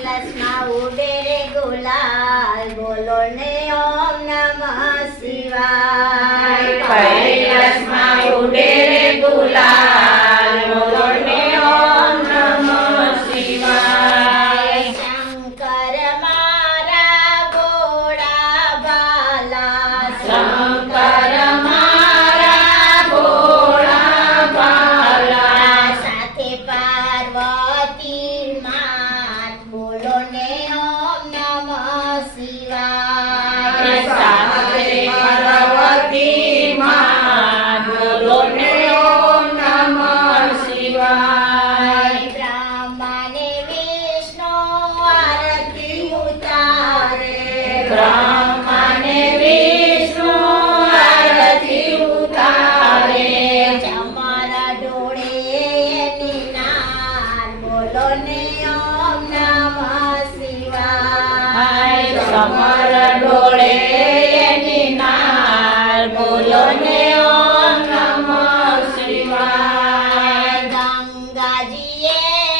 ક્લાસમાં ઉડે રે ગુલાલ બોલો ને ઓમ નમઃ શિવાય. પહેલી ક્લાસમાં ગુલાલ. બોલો ને ઓમ નમઃ શિવાય સમર ડોળે એની નાર બોલો ને ઓમ નમઃ શિવાય ગંગાજીએ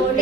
Lord,